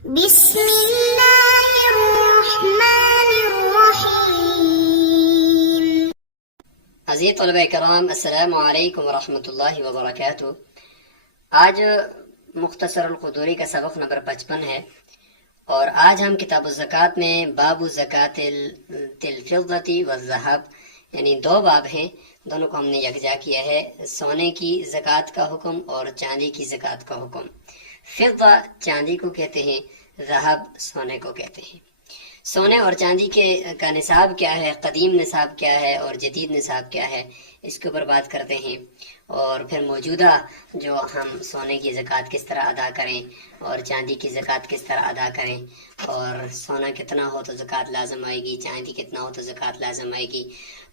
بسم اللہ الرحمن الرحیم۔ عزیز طلبہ کرام، السلام علیکم ورحمۃ اللہ وبرکاتہ۔ آج مختصر القدوری کا سبق نمبر 55 ہے، اور آج ہم کتاب الزکوٰۃ میں باب زکوٰۃ الفضۃ والذہب یعنی دو باب ہیں، دونوں کو ہم نے یکجا کیا ہے، سونے کی زکوٰۃ کا حکم اور چاندی کی زکوٰۃ کا حکم۔ فضہ چاندی کو کہتے ہیں، ذہب سونے کو کہتے ہیں۔ سونے اور چاندی کا نصاب کیا ہے، قدیم نصاب کیا ہے اور جدید نصاب کیا ہے، اس کے اوپر بات کرتے ہیں، اور پھر موجودہ جو ہم سونے کی زکوٰۃ کس طرح ادا کریں اور چاندی کی زکوٰۃ کس طرح ادا کریں، اور سونا کتنا ہو تو زکوٰۃ لازم آئے گی، چاندی کتنا ہو تو زکوٰۃ لازم آئے گی۔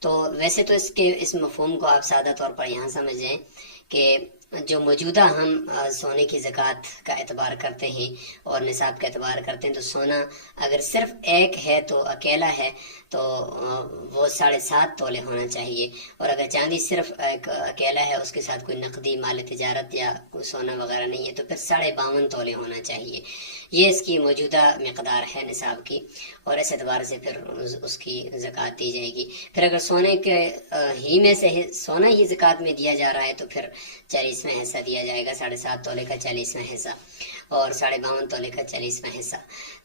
تو ویسے تو اس مفہوم کو آپ سادہ طور پر یہاں سمجھ جائیں کہ جو موجودہ ہم سونے کی زکوٰۃ کا اعتبار کرتے ہیں اور نصاب کا اعتبار کرتے ہیں، تو سونا اگر صرف ایک ہے تو اکیلا ہے تو وہ 7.5 تولے ہونا چاہیے، اور اگر چاندی صرف ایک اکیلا ہے، اس کے ساتھ کوئی نقدی مال تجارت یا کوئی سونا وغیرہ نہیں ہے، تو پھر 52.5 تولے ہونا چاہیے۔ یہ اس کی موجودہ مقدار ہے نصاب کی، اور اس اعتبار سے پھر اس کی زکوٰۃ دی جائے گی۔ پھر اگر سونے کے ہی میں سے سونا ہی زکوٰۃ میں دیا جا رہا ہے تو پھر 40واں حصہ دیا جائے گا، 7.5 تولے کا 40واں حصہ اور 52.5 تولے کا 40واں حصہ۔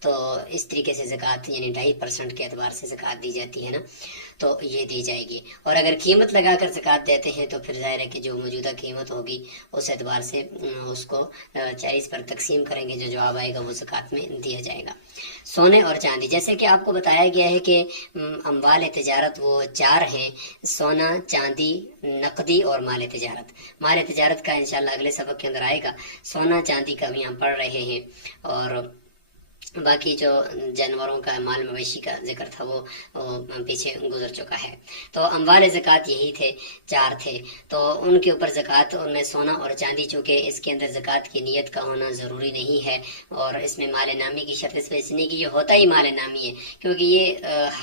تو اس طریقے سے زکوٰۃ یعنی 2.5% کے اعتبار سے زکوٰۃ دی جاتی ہے نا، تو یہ دی جائے گی۔ اور اگر قیمت لگا کر زکوٰۃ دیتے ہیں تو پھر ظاہر ہے کہ جو موجودہ قیمت ہوگی اس اعتبار سے اس کو 40 پر تقسیم کریں گے، جو جواب آئے گا وہ زکوٰۃ میں دیا جائے گا۔ سونے اور چاندی، جیسے کہ آپ کو بتایا گیا ہے کہ اموال تجارت وہ 4 ہیں: سونا، چاندی، نقدی اور مال تجارت۔ مال تجارت کا انشاءاللہ اگلے سبق کے اندر آئے گا۔ سونا چاندی کا ہم یہاں پڑھ رہے ہیں، اور باقی جو جانوروں کا مال مویشی کا ذکر تھا وہ پیچھے گزر چکا ہے۔ تو اموال زکوٰۃ یہی تھے، 4 تھے، تو ان کے اوپر زکوٰۃ، ان میں سونا اور چاندی، چونکہ اس کے اندر زکوٰۃ کی نیت کا ہونا ضروری نہیں ہے، اور اس میں مال نامی کی شرط اس وجہ سے نہیں کہ یہ ہوتا ہی مال نامی ہے، کیونکہ یہ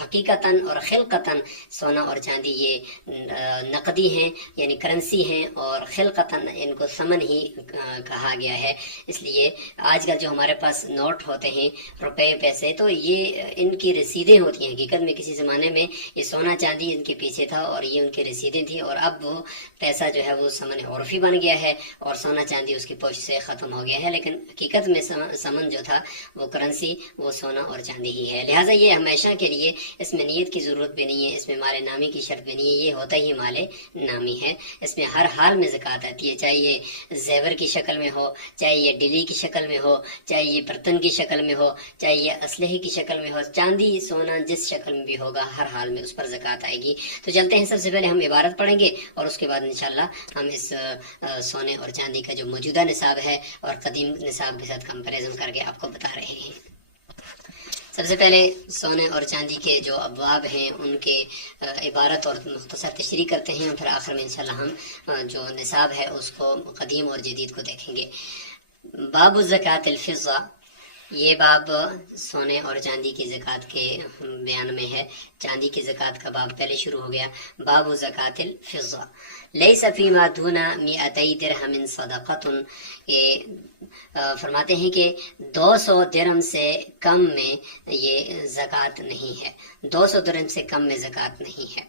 حقیقتاً اور خلقتاً سونا اور چاندی یہ نقدی ہیں یعنی کرنسی ہیں، اور خلقتاً ان کو ثمن ہی کہا گیا ہے۔ اس لیے آج کل جو ہمارے پاس نوٹ ہوتے ہیں، روپے، پیسے، تو یہ ان کی رسیدیں ہوتی ہیں۔ حقیقت میں کسی زمانے میں یہ سونا چاندی ان کے پیچھے تھا اور یہ ان کی رسیدیں تھیں، اور اب وہ پیسہ جو ہے وہ ثمن عرفی بن گیا ہے اور سونا چاندی اس کی پوچھ سے ختم ہو گیا ہے، لیکن حقیقت میں ثمن جو تھا وہ کرنسی، وہ سونا اور چاندی ہی ہے۔ لہٰذا یہ ہمیشہ کے لیے اس میں نیت کی ضرورت بھی نہیں ہے، اس میں مال نامی کی شرط بھی نہیں ہے، یہ ہوتا ہی مال نامی ہے۔ اس میں ہر حال میں زکوٰۃ آتی ہے، چاہے یہ زیور کی شکل میں ہو، چاہے یہ ڈلی کی شکل میں ہو، چاہے یہ برتن کی شکل میں ہو، چاہے یہ اسلحے کی شکل میں ہو، چاندی سونا جس شکل میں بھی ہوگا، ہر حال میں اس پر زکوٰۃ آئے گی۔ تو چلتے ہیں، سب سے پہلے ہم عبارت پڑھیں گے، اور اس کے بعد انشاءاللہ ہم اس سونے اور چاندی کا جو موجودہ نصاب ہے اور قدیم نصاب کے ساتھ کمپیریزن کر کے آپ کو بتا رہے ہیں۔ سب سے پہلے سونے اور چاندی کے جو ابواب ہیں ان کے عبارت اور مختصر تشریح کرتے ہیں، اور پھر آخر میں انشاءاللہ ہم جو نصاب ہے اس کو قدیم اور جدید کو دیکھیں گے۔ باب زکوٰۃ الفضہ، یہ باب سونے اور چاندی کی زکوٰۃ کے بیان میں ہے۔ چاندی کی زکوٰۃ کا باب پہلے شروع ہو گیا۔ باب زکوٰۃ الفضہ، لیس فیما دون 200 درہم صدقۃ، یہ فرماتے ہیں کہ 200 درہم سے کم میں یہ زکوٰۃ نہیں ہے، 200 درہم سے کم میں زکوٰۃ نہیں ہے۔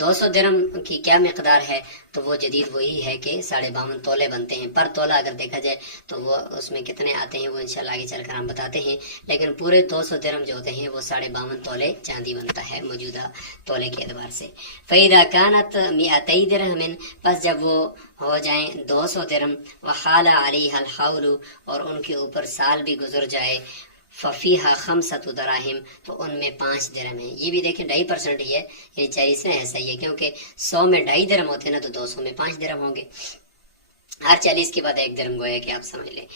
200 درہم کی کیا مقدار ہے؟ تو وہ جدید وہی ہے کہ 52.5 تولے بنتے ہیں۔ پر تولہ اگر دیکھا جائے تو وہ اس میں کتنے آتے ہیں وہ انشاءاللہ آگے چل کر ہم بتاتے ہیں، لیکن پورے 200 درہم جو ہوتے ہیں وہ 52.5 تولے چاندی بنتا ہے موجودہ تولے کے اعتبار سے۔ فَإِذَا كَانَتْ 200 درہم، پس جب وہ ہو جائیں 200 درہم، وَحَالَ عَلَيْهَا الْحَوْلُ، اور ان کے اوپر سال بھی گزر جائے، ففیہا 5 دراہم، تو ان میں 5 درہم ہیں۔ یہ بھی دیکھیں 2.5% ہی ہے، یعنی 40واں ایسا ہی ہے، کیونکہ 100 میں 2.5 درہم ہوتے ہیں نا، تو 200 میں 5 درہم ہوں گے، ہر 40 کے بعد 1 درہم گویا کہ آپ سمجھ لیں۔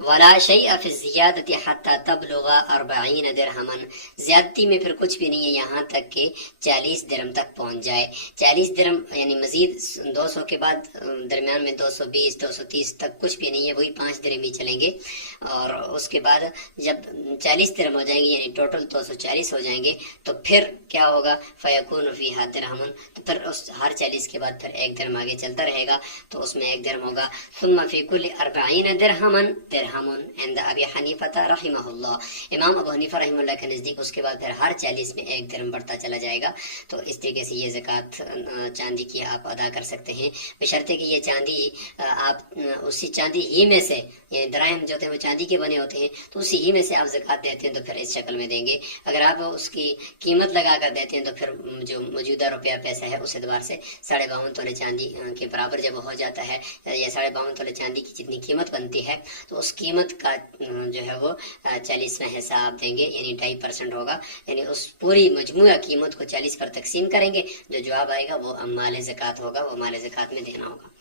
ولا شیء فی الزیادۃ حتی تبلغ 40 درہما، زیادتی میں پھر کچھ بھی نہیں ہے یہاں تک کہ 40 درہم تک پہنچ جائے۔ 40 درہم یعنی مزید 200 کے بعد درمیان میں 220 230 تک کچھ بھی نہیں ہے، وہی 5 درہم ہی چلیں گے، اور اس کے بعد جب 40 درہم ہو جائیں گے یعنی ٹوٹل 240 ہو جائیں گے، تو پھر کیا ہوگا؟ فیکون فیہا درہم، تو پھر اس ہر 40 کے بعد پھر 1 درہم آگے چلتا رہے گا، تو اس میں 1 درہم ہوگا۔ ثم فی کل 40 درہما درہم، درہم عند ابی حنیفہ رحمہ اللہ، امام ابو حنیفہ رحمہ اللہ کے نزدیک اس کے بعد پھر ہر 40 میں 1 درہم بڑھتا چلا جائے گا۔ تو اس طریقے سے یہ زکوٰۃ چاندی کی آپ ادا کر سکتے ہیں، بشرطے کہ یہ چاندی آپ اسی چاندی ہی میں سے، یعنی دراہم جو ہوتے ہیں وہ چاندی کے بنے ہوتے ہیں، تو اسی ہی میں سے آپ زکوٰۃ دیتے ہیں تو پھر اس شکل میں دیں گے۔ اگر آپ اس کی قیمت لگا کر دیتے ہیں تو پھر جو موجودہ روپیہ پیسہ ہے اس اعتبار سے 52.5 تولے چاندی کے برابر جب ہو جاتا ہے، یا 52.5 تولے چاندی کی جتنی قیمت بنتی ہے تو اس قیمت کا جو ہے وہ 40واں حصہ آپ دیں گے، یعنی 2.5% ہوگا، یعنی اس پوری مجموعہ قیمت کو 40 پر تقسیم کریں گے، جو جواب آئے گا وہ مال زکوٰۃ ہوگا، وہ مال زکوٰۃ میں دینا ہوگا۔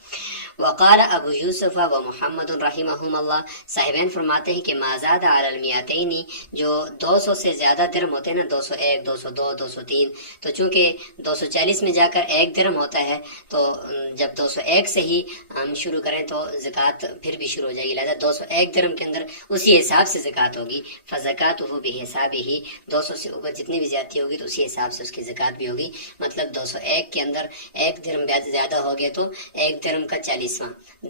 وقال ابو یوسف و محمد رحمہم اللہ، صاحبین فرماتے ہیں کہ ما زاد علی المیتین، جو 200 سے زیادہ درہم ہوتے ہیں نا، 201 202 203، تو چونکہ 240 میں جا کر 1 درہم ہوتا ہے، تو جب 201 سے ہی ہم شروع کریں تو زکوٰۃ پھر بھی شروع ہو جائے گی، لہٰذا 201 درہم کے اندر اسی حساب سے زکوٰۃ ہوگی، فزکاتہ بحسابہ، 200 سے اوپر جتنی بھی زیادتی ہوگی تو اسی حساب سے اس کی زکوٰۃ بھی ہوگی، مطلب 201 کے اندر 1 درہم زیادہ ہو گئے تو 1 درہم کا 40واں،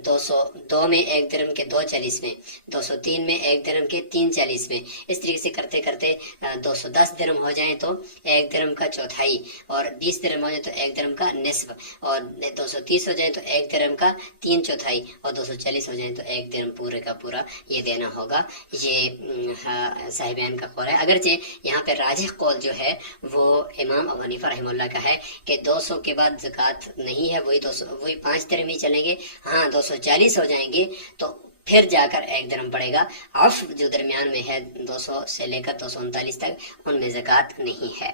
202 میں 1 درہم کے 2 40ویں، 203 میں 1 درہم کے 3 40ویں، اس طریقے سے کرتے کرتے 210 درہم ہو جائیں تو 1 درہم کا چوتھائی، اور 20 درہم ہو جائیں تو 1 درہم کا نصف، اور 230 ہو جائیں تو 1 درہم کا 3 چوتھائی، اور 240 ہو جائیں تو 1 درہم پورے کا پورا یہ دینا ہوگا۔ یہ صاحبین کا قول ہے، اگرچہ یہاں پہ راجح قول جو ہے وہ امام ابو حنیفہ رحمہ اللہ کا ہے کہ 200 کے بعد زکوٰۃ نہیں ہے، وہی 5 درہم ہی چلیں گے، ہاں 240 ہو جائیں گے تو پھر جا کر 1 درہم پڑے گا، عفو جو درمیان میں ہے 200 سے لے کر 239 تک ان میں زکوٰۃ نہیں ہے۔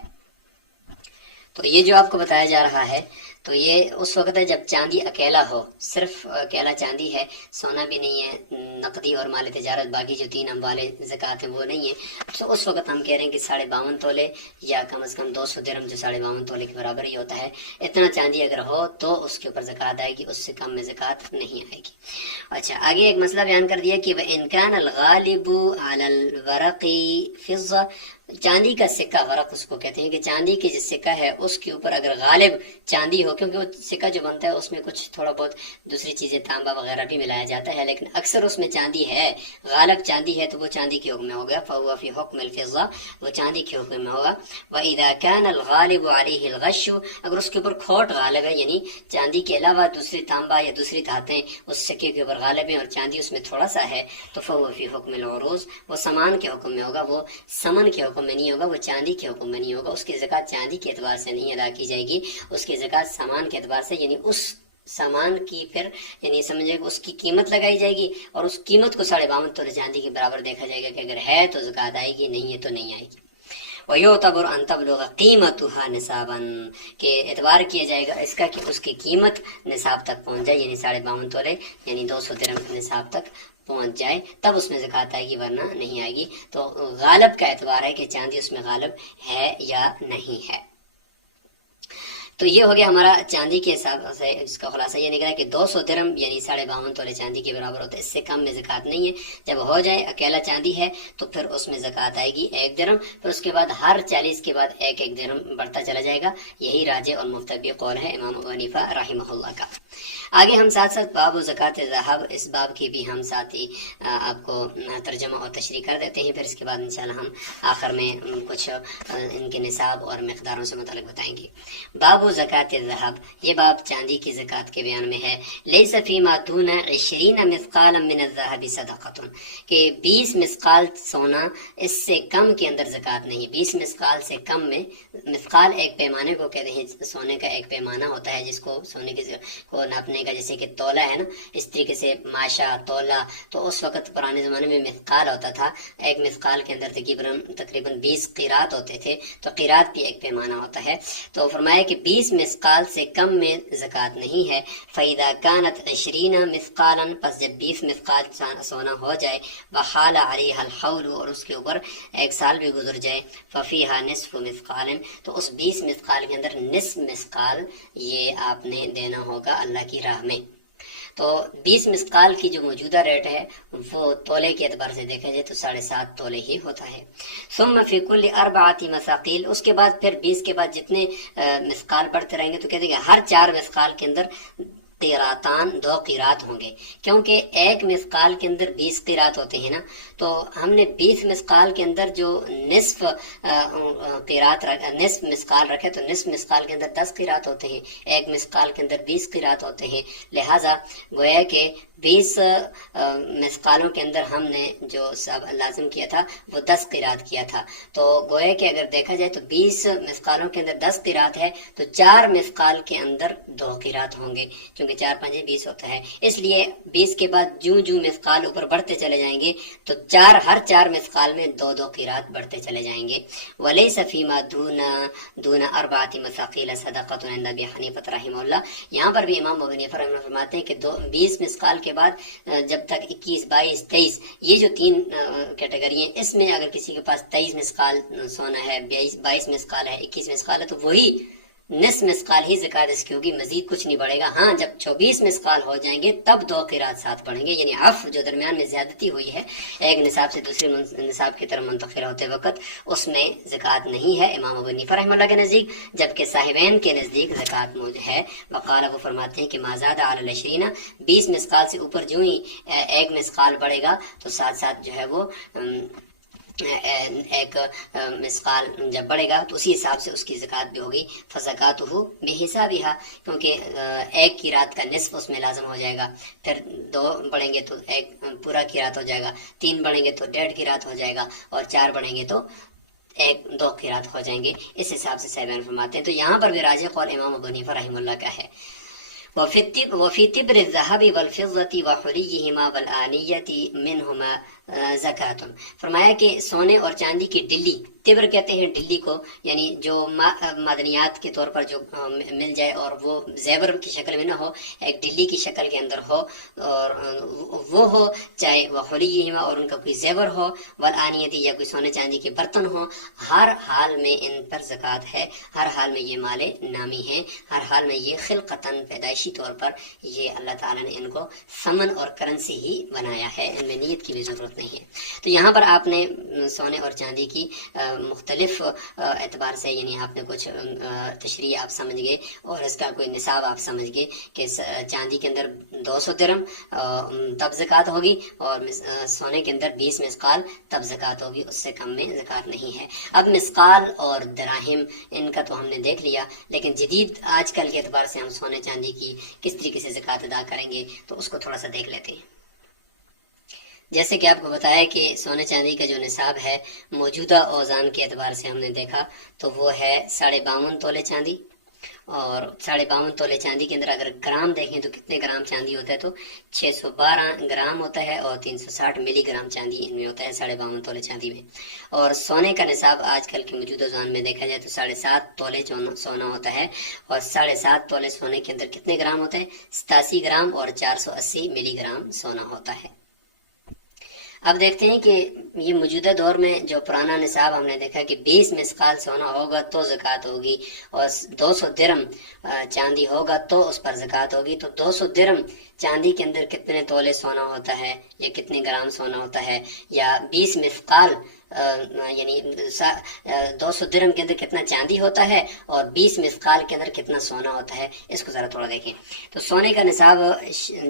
تو یہ جو آپ کو بتایا جا رہا ہے تو یہ اس وقت ہے جب چاندی اکیلا ہو، صرف اکیلا چاندی ہے، سونا بھی نہیں ہے، نقدی اور مال تجارت باقی جو 3 اموال زکوٰۃ ہیں وہ نہیں ہے، تو اس وقت ہم کہہ رہے ہیں کہ 52.5 تولے یا کم از کم 200 درہم جو 52.5 تولے کے برابر ہی ہوتا ہے، اتنا چاندی اگر ہو تو اس کے اوپر زکوٰۃ آئے گی، اس سے کم میں زکوٰۃ نہیں آئے گی۔ اچھا آگے ایک مسئلہ بیان کر دیا کہ وَإِنْ كَانَ الْغَالِبُ عَلَى الْوَرَقِ فِضَّةٌ، چاندی کا سکہ، ورق اس کو کہتے ہیں کہ چاندی کی جو سکہ ہے اس کے اوپر اگر غالب چاندی ہو، کیونکہ وہ سکہ جو بنتا ہے اس میں کچھ تھوڑا بہت دوسری چیزیں تانبا وغیرہ بھی ملایا جاتا ہے، لیکن اکثر اس میں چاندی ہے، غالب چاندی ہے تو وہ چاندی کے حکم میں ہوگا، فَهُوَ فِي حُكْمِ الْفِضَّةِ، وہ چاندی کے حکم میں ہوگا۔ وَإِذَا كَانَ الْغَالِبُ عَلَيْهِ الْغَشُّ، اگر اس کے اوپر کھوٹ غالب ہے، یعنی چاندی کے علاوہ دوسری تانبا یا دوسری دھاتیں اس سکے کے اوپر غالب ہیں اور چاندی اس میں تھوڑا سا ہے، تو فَهُوَ فِي حُكْمِ الْعُرُوض، وہ سامان کے حکم میں ہوگا، وہ سمن کے حکم میں نہیں ہوگا، وہ چاندی کے حکم میں نہیں ہوگا، اس کی زکوٰۃ چاندی کے اعتبار سے نہیں ادا کی جائے گی، اس کی زکوٰۃ سامان کے اعتبار سے، یعنی اس سامان کی پھر یعنی سمجھے اس کی قیمت لگائی جائے گی اور اس قیمت کو 52.5 تولے چاندی کے برابر دیکھا جائے گا کہ اگر ہے تو زکوٰۃ آئے گی، نہیں ہے تو نہیں آئے گی۔ وَيُعْتَبَرُ أَن تَبْلُغَ قِيمَتُهَا نِصَابًا، کہ اعتبار کیا جائے گا اس کا کہ اس کی قیمت نصاب تک پہنچ جائے، یعنی 52.5 تولے یعنی 200 درہم نصاب تک پہنچ جائے تب اس میں زکوٰۃ آئے گی، ورنہ نہیں آئے گی۔ تو غالب کا اعتبار ہے کہ چاندی اس میں غالب ہے یا نہیں ہے۔ تو یہ ہو گیا ہمارا چاندی کے حساب سے، اس کا خلاصہ یہ نکلا کہ 200 درہم یعنی 52.5 تولے چاندی کے برابر ہوتا ہے، اس سے کم میں زکوٰۃ نہیں ہے۔ جب ہو جائے اکیلا چاندی ہے تو پھر اس میں زکوٰۃ آئے گی 1 درہم، پھر اس کے بعد ہر 40 کے بعد 1 درہم بڑھتا چلا جائے گا، یہی راجح اور مفتبی قول ہے امام ابو حنیفہ رحمہ اللہ کا۔ آگے ہم ساتھ ساتھ باب زکوٰۃ الذہب، اس باب کی بھی ہم ساتھ ہی آپ کو ترجمہ اور تشریح کر دیتے ہیں، پھر اس کے بعد انشاءاللہ ہم آخر میں کچھ ان کے نصاب اور مقداروں سے متعلق بتائیں گے۔ باب زکوٰۃ الذہب، یہ باب چاندی کی زکوٰۃ کے بیان میں ہے۔ لیس فیما دون 20 مثقالا من الذهب صدقۃ، کہ 20 مثقال سونا اس سے کم کے اندر زکوٰۃ نہیں، 20 مثقال سے کم میں، مثقال ایک پیمانے کو کہتے ہیں، سونے کا ایک پیمانہ ہوتا ہے جس کو سونے کو ناپنے کا، جیسے کہ تولہ ہے نا، اس طریقے سے ماشا تولہ، تو اس وقت پرانے زمانے میں مثقال ہوتا تھا، ایک مثقال کے اندر تقریباً 20 قیرات ہوتے تھے، تو قیرات بھی ایک پیمانہ ہوتا ہے۔ تو فرمایا کہ 20 مثقال سے کم میں زکوٰۃ نہیں ہے۔ فَإِذَا كَانَتْ 20 مثقالا، پس جب 20 مثقال سونا ہو جائے، وَحَالَ عَلَيْهَا الْحَوْلُ، اور اس کے اوپر 1 سال بھی گزر جائے، فَفِيهَا نِصْفُ مثقال، تو اس 20 مثقال کے اندر نصف مثقال یہ آپ نے دینا ہوگا اللہ کی راہ میں۔ تو 20 مثقال کی جو موجودہ ریٹ ہے وہ تولے کے اعتبار سے دیکھا جائے تو 7.5 تولے ہی ہوتا ہے۔ ثم فی کل 4 مثاقیل، اس کے بعد پھر 20 کے بعد جتنے مثقال بڑھتے رہیں گے تو کہتے ہیں کہ ہر 4 مثقال کے اندر قیراتان، 2 قیرات ہوں گے، کیونکہ ایک مثقال کے اندر 20 قیرات ہوتے ہیں نا، تو ہم نے 20 مثقال کے اندر جو نصف نصف مثقال رکھے تو نصف مثقال کے اندر 10 قیرات ہوتے ہیں، ایک مثقال کے اندر 20 قیرات ہوتے ہیں، لہٰذا گویا کہ 20 مثقالوں کے اندر ہم نے جو سب لازم کیا تھا وہ 10 قیرات کیا تھا، تو گویا کہ اگر دیکھا جائے تو 20 مثقالوں کے اندر 10 قیرات ہے تو 4 مثقال کے اندر 2 قیرات ہوں گے، کیونکہ 4 5 20 ہوتا ہے، اس لیے 20 کے بعد جوں مثقال اوپر بڑھتے چلے جائیں گے تو ہر 4 مثقال میں 2 2 قیرات بڑھتے چلے جائیں گے۔ وَلَيْسَ فِي مَا دُونَ 4 مَثَاقِيلَ صَدَقَةٌ عِندَ أَبِي حَنِيفَةَ رحمہ اللہ، یہاں پر بھی امام ابو حنیفہ رحمہ اللہ فرماتے ہیں کہ 20 مثقال کے بعد جب تک 21 22 23 یہ جو 3 کیٹیگری ہیں، اس میں اگر کسی کے پاس 23 مثقال سونا ہے، 22 مثقال ہے، 21 مثقال ہے، تو وہی نصف مثقال ہی زکوٰۃ اس کی ہوگی، مزید کچھ نہیں بڑھے گا۔ ہاں جب 24 مثقال ہو جائیں گے تب 2 قیرات ساتھ بڑھیں گے، یعنی عفو جو درمیان میں زیادتی ہوئی ہے ایک نصاب سے دوسرے نصاب کی طرف منتقل ہوتے وقت، اس میں زکوٰۃ نہیں ہے امام ابو حنیفہ رحمہ اللہ کے نزدیک، جبکہ صاحبین کے نزدیک زکوٰۃ موجود ہے۔ وقال، وہ فرماتے ہیں کہ ما زاد علی العشرین، 20 مثقال سے اوپر جو ہی ایک مثقال بڑھے گا تو ساتھ ساتھ جو ہے وہ ایک مثقال جب بڑھے گا تو اسی حساب سے اس کی زکوٰۃ بھی ہوگی۔ فزکاتہ بحسابہا، کیونکہ ایک قیرات کا نصف اس میں لازم ہو جائے گا، پھر 2 بڑھیں گے تو ایک پورا قیرات ہو جائے گا، 3 بڑھیں گے تو 1.5 قیرات ہو جائے گا، اور 4 بڑھیں گے تو 2 قیرات ہو جائیں گے، اس حساب سے صاحبان فرماتے ہیں۔ تو یہاں پر بھی راجح قول امام ابو حنیفہ رحمہ اللہ کا ہے۔ وفی تبر الذهب والفضة وحلیہما والآنیة منہما زکوٰۃ، فرمایا کہ سونے اور چاندی کی ڈلی، تبر کہتے ہیں ڈلی کو، یعنی جو معدنیات کے طور پر جو مل جائے اور وہ زیور کی شکل میں نہ ہو، ایک ڈلی کی شکل کے اندر ہو، اور وہ ہو چاہے وحلیہما اور ان کا کوئی زیور ہو، والآنیۃ یا کوئی سونے چاندی کے برتن ہو، ہر حال میں ان پر زکوٰۃ ہے، ہر حال میں یہ مال نامی ہیں، ہر حال میں یہ خلقتاً پیدائشی طور پر یہ اللہ تعالیٰ نے ان کو ثمن اور کرنسی ہی بنایا ہے، ان میں نیت کی بھی ضرورت نہیں ہے۔ تو یہاں پر آپ نے سونے اور چاندی کی مختلف اعتبار سے، یعنی آپ نے کچھ تشریح آپ سمجھ گئے اور اس کا کوئی نصاب آپ سمجھ گئے کہ چاندی کے اندر 200 درہم تب زکوٰۃ ہوگی، اور سونے کے اندر 20 مثقال تب زکوٰۃ ہوگی، اس سے کم میں زکوٰۃ نہیں ہے۔ اب مثقال اور دراہم ان کا تو ہم نے دیکھ لیا، لیکن جدید آج کل کے اعتبار سے ہم سونے چاندی کی کس طریقے سے زکوٰۃ ادا کریں گے تو اس کو تھوڑا سا دیکھ لیتے ہیں۔ جیسے کہ آپ کو بتایا کہ سونے چاندی کا جو نصاب ہے موجودہ اوزان کے اعتبار سے ہم نے دیکھا تو وہ ہے 52.5 تولے چاندی، اور 52.5 تولے چاندی کے اندر اگر گرام دیکھیں تو کتنے گرام چاندی ہوتا ہے تو 612 گرام ہوتا ہے، اور 360 ملی گرام چاندی ان میں ہوتا ہے 52.5 تولے چاندی میں۔ اور سونے کا نصاب آج کل کے موجودہ اوزان میں دیکھا جائے تو 7.5 تولے سونا ہوتا ہے، اور 7.5 تولے سونے کے اندر کتنے گرام ہوتا ہے 87 گرام اور 480 ملی گرام سونا ہوتا ہے۔ اب دیکھتے ہیں کہ یہ موجودہ دور میں جو پرانا نصاب ہم نے دیکھا کہ 20 مثقال سونا ہوگا تو زکوٰۃ ہوگی، اور 200 درہم چاندی ہوگا تو اس پر زکوٰۃ ہوگی۔ تو 200 درہم چاندی کے اندر کتنے تولے سونا ہوتا ہے یا کتنے گرام سونا ہوتا ہے، یا 20 مثقال یعنی 200 درہم کے اندر کتنا چاندی ہوتا ہے اور 20 مثقال کے اندر کتنا سونا ہوتا ہے، اس کو ذرا تھوڑا دیکھیں۔ تو سونے کا نصاب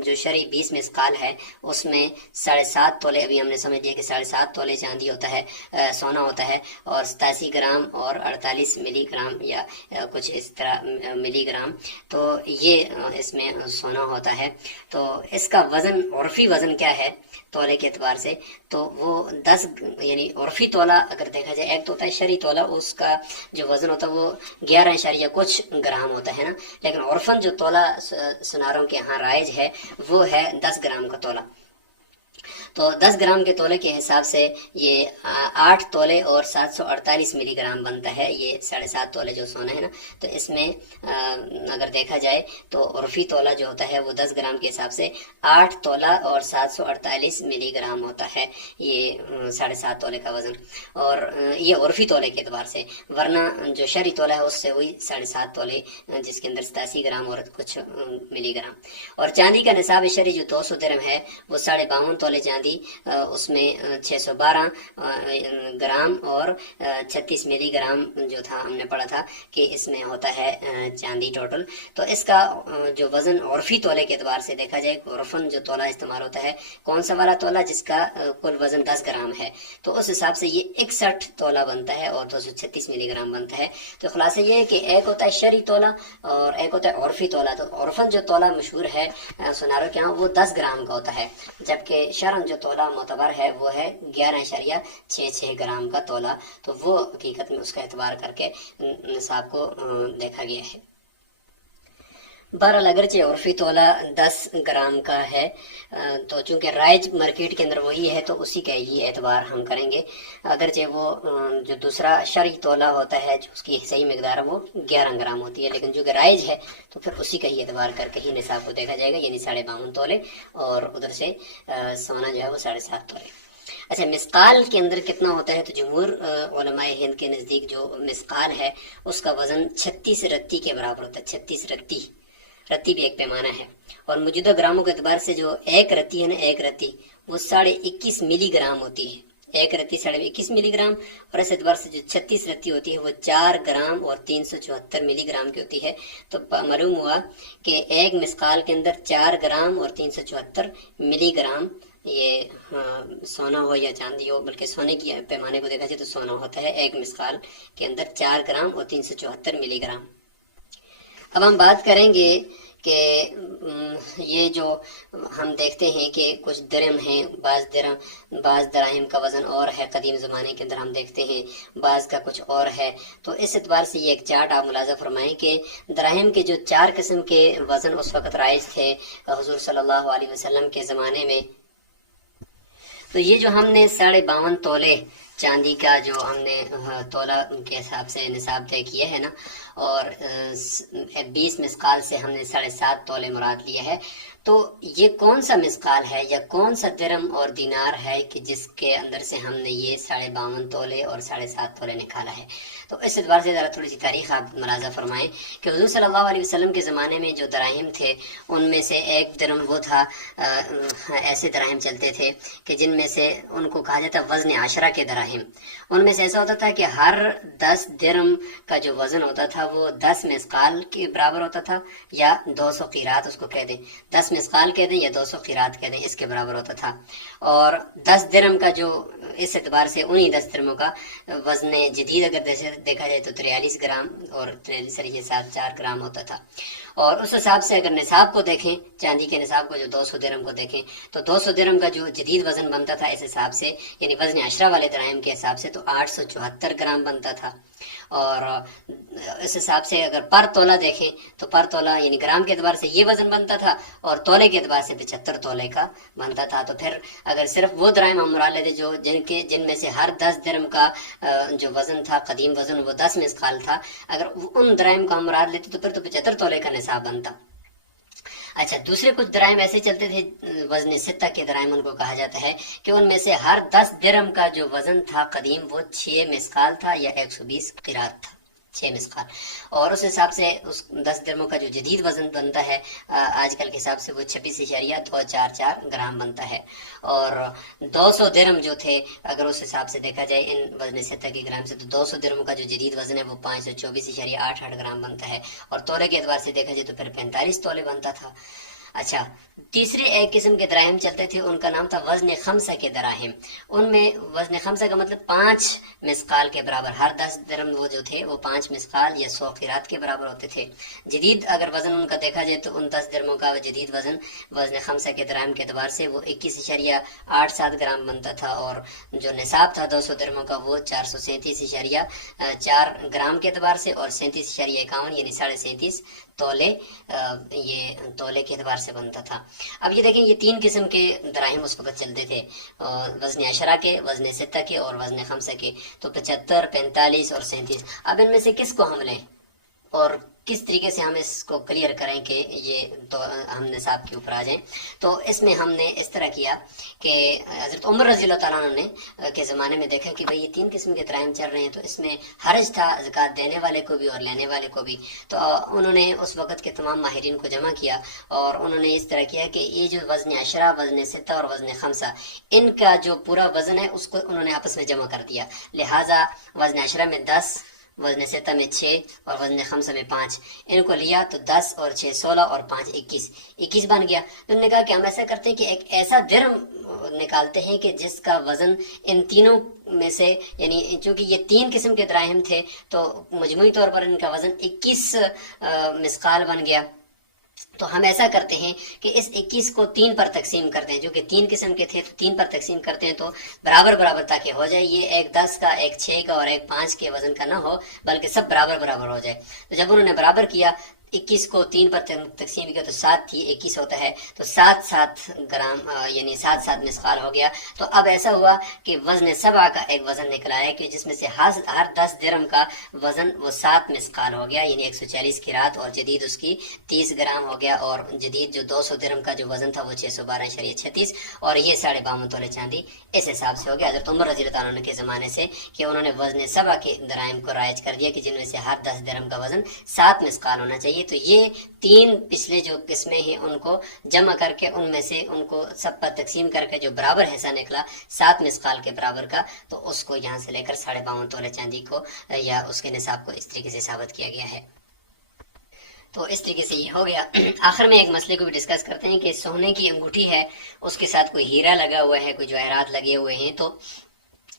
جو شرعی 20 مثقال ہے اس میں 7.5 تولے، ابھی ہم نے سمجھ لیا کہ 7.5 تولے چاندی ہوتا ہے، سونا ہوتا ہے، اور 87 گرام اور 48 ملی گرام یا کچھ اس طرح ملی گرام، تو یہ اس میں سونا ہوتا ہے۔ تو اس کا وزن، عرفی وزن کیا ہے تولے کے اعتبار سے، تو وہ 10 یعنی عرفی تولہ اگر دیکھا جائے، ایک تو ہوتا ہے شرعی تولہ، اس کا جو وزن ہوتا ہے وہ 11 کچھ گرام ہوتا ہے نا، لیکن عرفاً جو تولہ سناروں کے ہاں رائج ہے وہ ہے 10 گرام کا تولہ۔ تو 10 گرام کے تولے کے حساب سے یہ 8 تولے اور 748 ملی گرام بنتا ہے، یہ 7.5 تولے جو سونا ہے نا۔ تو اس میں اگر دیکھا جائے تو عرفی تولہ جو ہوتا ہے وہ 10 گرام کے حساب سے 8 تولہ اور 748 ملی گرام ہوتا ہے، یہ 7.5 تولے کا وزن، اور یہ عرفی تولے کے اعتبار سے۔ ورنہ جو شرعی تولہ ہے اس سے وہی 7.5 تولے جس کے اندر 87 گرام اور کچھ ملی گرام۔ اور چاندی کا نصاب شرعی جو 200 درہم ہے وہ 52.5 تولے چاندی چاندی اس میں 612 گرام اور 36 ملی گرام جو تھا ہم نے پڑھا تھا کہ اس میں ہوتا ہے چاندی ٹوٹل. تو اس کا جو وزن عرفی تولے کے اعتبار سے دیکھا جائے، عرفاً جو تولہ استعمال ہوتا ہے کون سا والا تولہ جس کا کل وزن 10 گرام ہے، تو اس حساب سے یہ 61 تولہ بنتا ہے اور 236 ملی گرام بنتا ہے. تو خلاصہ یہ ہے کہ ایک ہوتا ہے شرعی تولہ اور ایک ہوتا ہے عرفی تولہ. تو عرفاً جو تولہ مشہور ہے سناروں کے ہاں وہ 10 گرام کا ہوتا ہے، جبکہ شرعاً جو تولہ معتبر ہے وہ ہے 11.66 گرام کا تولہ. تو وہ حقیقت میں اس کا اعتبار کر کے نصاب کو دیکھا گیا ہے. بہرحال اگرچہ عرفی تولہ 10 گرام کا ہے تو چونکہ رائج مارکیٹ کے اندر وہی ہے تو اسی کا ہی اعتبار ہم کریں گے. اگرچہ وہ جو دوسرا شرعی تولہ ہوتا ہے جو اس کی صحیح مقدار ہے وہ 11 گرام ہوتی ہے، لیکن جو کہ رائج ہے تو پھر اسی کا ہی اعتبار کر کے ہی نصاب کو دیکھا جائے گا، یعنی 52.5 تولے اور ادھر سے سونا جو ہے وہ 7.5 تولے. اچھا، مسقال کے اندر کتنا ہوتا ہے؟ تو جمہور علماء ہند کے نزدیک جو مسقال ہے اس کا وزن 36 رتی کے برابر ہوتا ہے. 36 رتی بھی ایک پیمانہ ہے، اور موجودہ گراموں کے اعتبار سے جو ایک رتی ہے نا، ایک رتی وہ 21.5 ملی گرام ہوتی ہے. ایک رتی 21.5 ملی گرام، اور اس اعتبار سے جو 36 رتی ہوتی ہے وہ 4 گرام اور 374 ملی گرام کی ہوتی ہے. تو معلوم ہوا کہ ایک مسقال کے اندر 4 گرام اور 374 ملی گرام یہ سونا ہو یا چاندی ہو، بلکہ سونے کی پیمانے کو دیکھا جائے تو سونا ہوتا ہے ایک مسقال کے اندر 4 گرام اور 374 ملی گرام. اب ہم بات کریں گے کہ یہ جو ہم دیکھتے ہیں کہ کچھ درم ہیں، بعض دراہم کا وزن اور ہے، قدیم زمانے کے اندر ہم دیکھتے ہیں بعض کا کچھ اور ہے. تو اس اعتبار سے یہ ایک چارٹ آپ ملاحظہ فرمائیں کہ دراہم کے جو 4 قسم کے وزن اس وقت رائج تھے حضور صلی اللہ علیہ وسلم کے زمانے میں. تو یہ جو ہم نے 52.5 تولے چاندی کا جو ہم نے تولہ کے حساب سے نصاب طے کیا ہے نا، اور 20 مسقال سے ہم نے 7.5 تولے مراد لیا ہے. تو یہ کون سا مسقال ہے یا کون سا درم اور دینار ہے کہ جس کے اندر سے ہم نے یہ 52.5 تولے اور 7.5 تولے نکالا ہے؟ تو اس اعتبار سے ذرا تھوڑی سی تاریخ آپ ملاحظہ فرمائیں کہ حضور صلی اللہ علیہ وسلم کے زمانے میں جو دراہم تھے ان میں سے ایک درم وہ تھا، ایسے دراہم چلتے تھے کہ جن میں سے ان کو کہا جاتا وزن عشرہ کے دراہم. ان میں سے ایسا ہوتا تھا کہ ہر 10 درم کا جو وزن ہوتا تھا وہ 10 مسقال کے برابر ہوتا تھا، یا 200 قیرات اس کو کہہ دیں، 10 مسقال کہہ دیں یا 200 قیرات کہہ دیں، اس کے برابر ہوتا تھا. اور 10 درم کا جو اس اعتبار سے انہی 10 درموں کا وزن جدید اگر دیکھا جائے تو 43 گرام اور 43.74 گرام ہوتا تھا. اور اس حساب سے اگر نصاب کو دیکھیں، چاندی کے نصاب کو جو 200 درم کو دیکھیں تو 200 درم کا جو جدید وزن بنتا تھا اس حساب سے، یعنی وزن عشرہ والے دراہم کے حساب سے، تو 874 گرام بنتا تھا. اور اس حساب سے اگر پر تولہ دیکھیں تو پر تولہ یعنی گرام کے اعتبار سے یہ وزن بنتا تھا، اور تولے کے اعتبار سے 75 تولے کا بنتا تھا. تو پھر اگر صرف وہ دراہم ہم مراد لیتے جو جن میں سے ہر 10 درم کا جو وزن تھا، قدیم وزن، وہ 10 مسقال تھا، اگر ان دراہم کو ہم مراد لیتے تو پھر تو 75 تولے کا نصاب بنتا. اچھا، دوسرے کچھ دراہم ایسے چلتے تھے، وزن ستہ کے دراہم ان کو کہا جاتا ہے، کہ ان میں سے ہر 10 درم کا جو وزن تھا قدیم وہ 6 مسقال تھا یا 120 قیرات تھا، 6 مسقال. اور اس حساب سے اس 10 درموں کا جو جدید وزن بنتا ہے آج کل کے حساب سے وہ 26.244 گرام بنتا ہے. اور 200 درم جو تھے اگر اس حساب سے دیکھا جائے ان وزن ستہ کے گرام سے، تو 200 درموں کا جو جدید وزن ہے وہ 524.88 گرام بنتا ہے. اور تولے کے اعتبار سے دیکھا جائے تو پھر 45 تولے بنتا تھا. اچھا، تیسرے ایک قسم کے دراہم چلتے تھے، ان کا نام تھا وزن خمسہ کے دراہم. ان میں وزن خمسہ کا مطلب 5 مسقال کے برابر، ہر 10 درم وہ جو تھے وہ 5 مسقال یا 100 قیرات کے برابر ہوتے تھے. جدید اگر وزن ان کا دیکھا جائے تو ان 10 درموں کا جدید وزن خمسہ کے دراہم کے اعتبار سے وہ 21.87 گرام بنتا تھا. اور جو نصاب تھا 200 درموں کا وہ 437.4 گرام کے اعتبار سے، اور 37.51 یعنی 37.5 تولے یہ تولے کے اعتبار سے بنتا تھا. اب یہ دیکھیں یہ 3 قسم کے دراہم اس وقت چلتے تھے، وزن عشرہ کے، وزن ستہ کے اور وزن خمسہ کے. تو 75، 45 اور 37. اب ان میں سے کس کو ہم لیں اور کس طریقے سے ہم اس کو کلیئر کریں کہ یہ تو ہم نصاب کے اوپر آ جائیں. تو اس میں ہم نے اس طرح کیا کہ حضرت عمر رضی اللہ تعالیٰ عنہ نے کے زمانے میں دیکھا کہ بھئی یہ 3 قسم کے ترائم چل رہے ہیں، تو اس میں حرج تھا زکوٰۃ دینے والے کو بھی اور لینے والے کو بھی. تو انہوں نے اس وقت کے تمام ماہرین کو جمع کیا اور انہوں نے اس طرح کیا کہ یہ جو وزن عشرہ، وزن ستہ اور وزن خمسہ، ان کا جو پورا وزن ہے اس کو انہوں نے آپس میں جمع کر دیا. لہٰذا وزن عشرہ میں 10، وزن ستہ میں 6 اور وزن خمسہ میں 5، ان کو لیا تو 10 اور 6 16 اور 5 21 بن گیا. تو انہوں نے کہا کہ ہم ایسا کرتے ہیں کہ ایک ایسا درہم نکالتے ہیں کہ جس کا وزن ان تینوں میں سے، یعنی چونکہ یہ 3 قسم کے دراہم تھے تو مجموعی طور پر ان کا وزن 21 مثقال بن گیا. تو ہم ایسا کرتے ہیں کہ اس 21 کو 3 پر تقسیم کرتے ہیں، جو کہ 3 قسم کے تھے تو 3 پر تقسیم کرتے ہیں تو برابر برابر تاکہ ہو جائے، یہ ایک 10 کا، ایک 6 کا اور ایک 5 کے وزن کا نہ ہو بلکہ سب برابر برابر ہو جائے. تو جب انہوں نے برابر کیا، 21 کو 3 پر تقسیم کیا تو 7 تھی، 21 ہوتا ہے تو 7 گرام یعنی 7 مثقال ہو گیا. تو اب ایسا ہوا کہ وزن سبع کا ایک وزن نکلا ہے کہ جس میں سے ہر 10 درہم کا وزن وہ 7 مثقال ہو گیا، یعنی 140 کی رات، اور جدید اس کی 30 گرام ہو گیا، اور جدید جو 200 درہم کا جو وزن تھا وہ 612.36، اور یہ 52.5 تولے چاندی اس حساب سے ہو گیا. حضرت عمر رضی اللہ تعالیٰ عنہ کے زمانے سے کہ انہوں نے وزن سبع کے درائم کو رائج کر دیا کہ جن میں سے ہر 10 درہم کا وزن 7 مثقال ہونا چاہیے. تو یہ 3 پچھلے جو قسمیں ہیں ان کو جمع کر کے ان میں سے ان کو سب پر تقسیم کر کے جو برابر حصہ نکلا 7 مثقال کے برابر کا، تو اس کو یہاں سے لے کر 52.5 تولے چاندی کو یا اس کے نصاب کو اس طریقے سے ثابت کیا گیا ہے. تو اس طریقے سے یہ ہو گیا. آخر میں ایک مسئلے کو بھی ڈسکس کرتے ہیں کہ سونے کی انگوٹھی ہے، اس کے ساتھ کوئی ہیرا لگا ہوا ہے، کوئی جواہرات لگے ہوئے ہیں. تو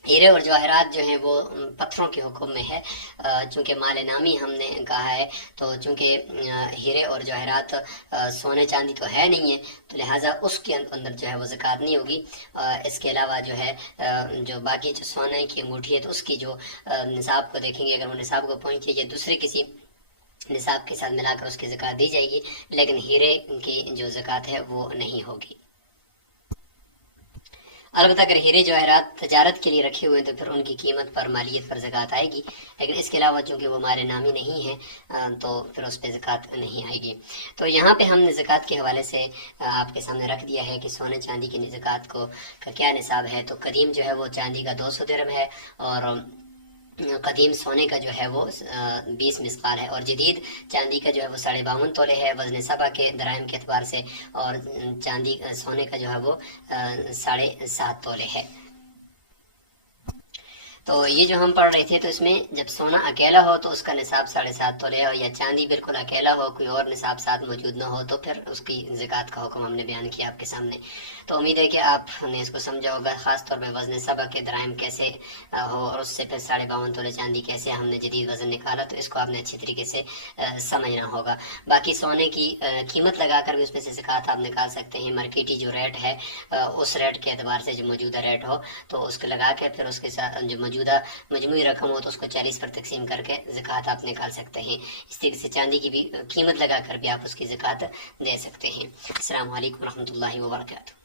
ہیرے اور جواہرات جو ہیں وہ پتھروں کے حکم میں ہے، چونکہ مال نامی ہم نے کہا ہے. تو چونکہ ہیرے اور جواہرات سونے چاندی تو ہے نہیں ہے، تو لہٰذا اس کے اندر جو ہے وہ زکوٰۃ نہیں ہوگی. اس کے علاوہ جو ہے جو باقی جو سونے کی انگوٹھی ہے تو اس کی جو نصاب کو دیکھیں گے، اگر وہ نصاب کو پہنچے یا دوسرے کسی نصاب کے ساتھ ملا کر اس کی زکوٰۃ دی جائے گی، لیکن ہیرے کی جو زکوٰۃ ہے وہ نہیں ہوگی. البتہ اگر ہیرے جواہرات تجارت کے لیے رکھے ہوئے ہیں تو پھر ان کی قیمت پر مالیت پر زکوٰۃ آئے گی، لیکن اس کے علاوہ چونکہ وہ مال نامی نہیں ہے تو پھر اس پہ زکوٰۃ نہیں آئے گی. تو یہاں پہ ہم نے زکوٰۃ کے حوالے سے آپ کے سامنے رکھ دیا ہے کہ سونے چاندی کی زکوٰۃ کا کیا نصاب ہے. تو قدیم جو ہے وہ چاندی کا 200 درہم ہے، اور قدیم سونے کا جو ہے وہ 20 مثقال ہے، اور جدید چاندی کا جو ہے وہ 52.5 تولے ہے وزن سبع کے درائم کے اعتبار سے، اور چاندی سونے کا جو ہے وہ 7.5 تولے ہے. تو یہ جو ہم پڑھ رہے تھے تو اس میں جب سونا اکیلا ہو تو اس کا نصاب 7.5 تولے ہو، یا چاندی بالکل اکیلا ہو، کوئی اور نصاب ساتھ موجود نہ ہو، تو پھر اس کی زکوٰۃ کا حکم ہم نے بیان کیا آپ کے سامنے. تو امید ہے کہ آپ نے اس کو سمجھا ہوگا، خاص طور پہ وزن سبع کے درائم کیسے ہو اور اس سے پھر 52.5 تولے چاندی کیسے ہم نے جدید وزن نکالا، تو اس کو آپ نے اچھی طریقے سے سمجھنا ہوگا. باقی سونے کی قیمت لگا کر بھی اس میں سے زکوٰۃ آپ نکال سکتے ہیں. مارکیٹی جو ریٹ ہے اس ریٹ کے اعتبار سے جو موجودہ ریٹ ہو تو اس کو لگا کے پھر اس کے ساتھ جو موجودہ مجموعی رقم ہو تو اس کو 40 پر تقسیم کر کے زکوٰۃ آپ نکال سکتے ہیں. اس طریقے سے چاندی کی بھی قیمت لگا کر بھی آپ اس کی زکوٰۃ دے سکتے ہیں. السلام علیکم ورحمۃ اللہ وبرکاتہ.